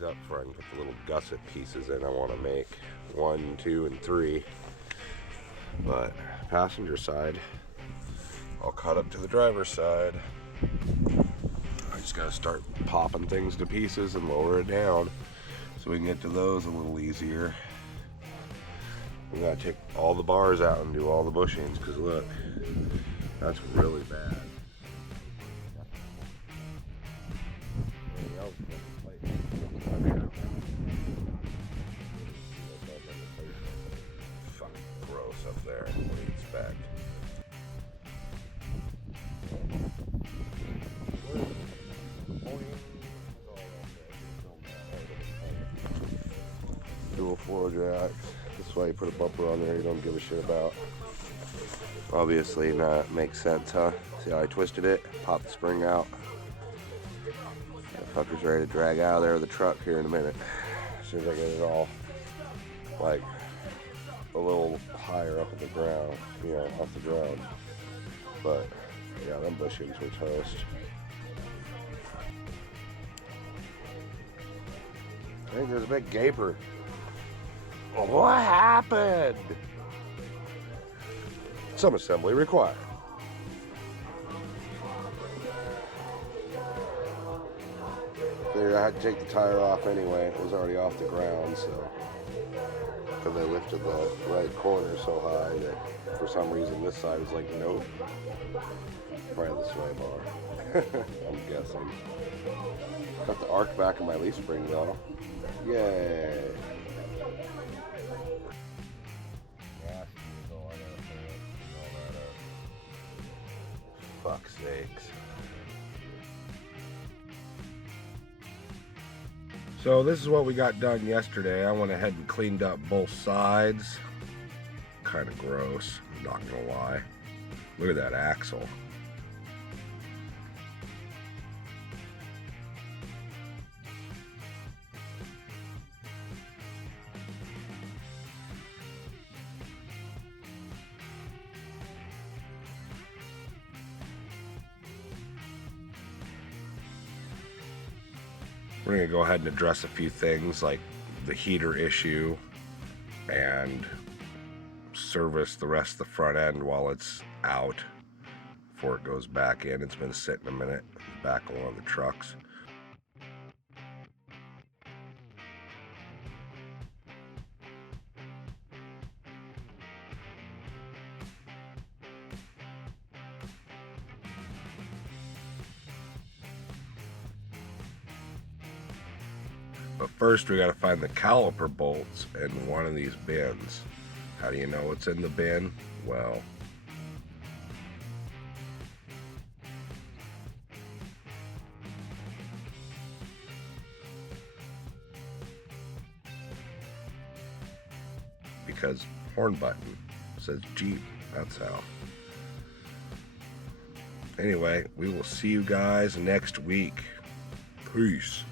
these up before I can put the little gusset pieces in. I want to make 1, 2, and 3. But passenger side, I'll cut up to the driver's side. I just gotta start popping things to pieces and lower it down so we can get to those a little easier. We gotta take all the bars out and do all the bushings, because look, that's really bad. Fucking gross up there. What do you expect? Dual floor jacks. This way you put a bumper on there you don't give a shit about. Obviously not makes sense, huh? See how I twisted it? Popped the spring out. That fucker's ready to drag out of there with the truck here in a minute. As soon as I get it all like a little higher up on the ground, you know, off the ground. But yeah, them bushings were toast. I think there's a big gaper. What happened? Some assembly required. Figured I had to take the tire off anyway. It was already off the ground, so because I lifted the right corner so high that for some reason this side was like, nope. Probably the sway bar. I'm guessing. Got the arc back in my leaf spring though. Yay! Fuck's sakes. So this is what we got done yesterday. I went ahead and cleaned up both sides. Kind of gross, not gonna lie. Look at that axle. We're going to go ahead and address a few things like the heater issue and service the rest of the front end while it's out before it goes back in. It's been sitting a minute back along the trucks. But first we got to find the caliper bolts in one of these bins. How do you know what's in the bin? Well, because horn button says Jeep, that's how. Anyway, we will see you guys next week. Peace.